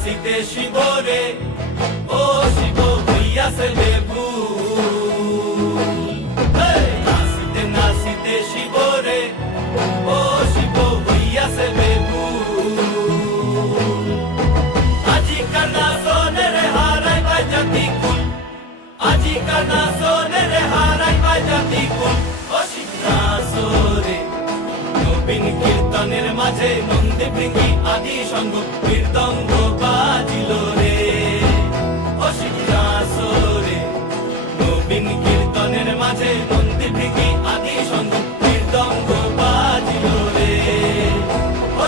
শিবরে, ও শিব হইয়াছে বেবু নাচিতে নাচিতে শিবরে, ও শিব হইয়াছে বেবু আজি কানা সোনের হারাই বাজাতি কুল আজি কানা সোনের হারাই বাজাতি কুল। ও শিবনাসরে নবীন কীর্তনের মাঝে নন্দী ভেঙে আদি সঙ্গ কীর্তঙ্গ বাজিল রে। অশিকাসরে নবীন কীর্তনের মাঝে নন্দী ভেঙে আদি সঙ্গ কীর্তঙ্গ বাজিল রে। ও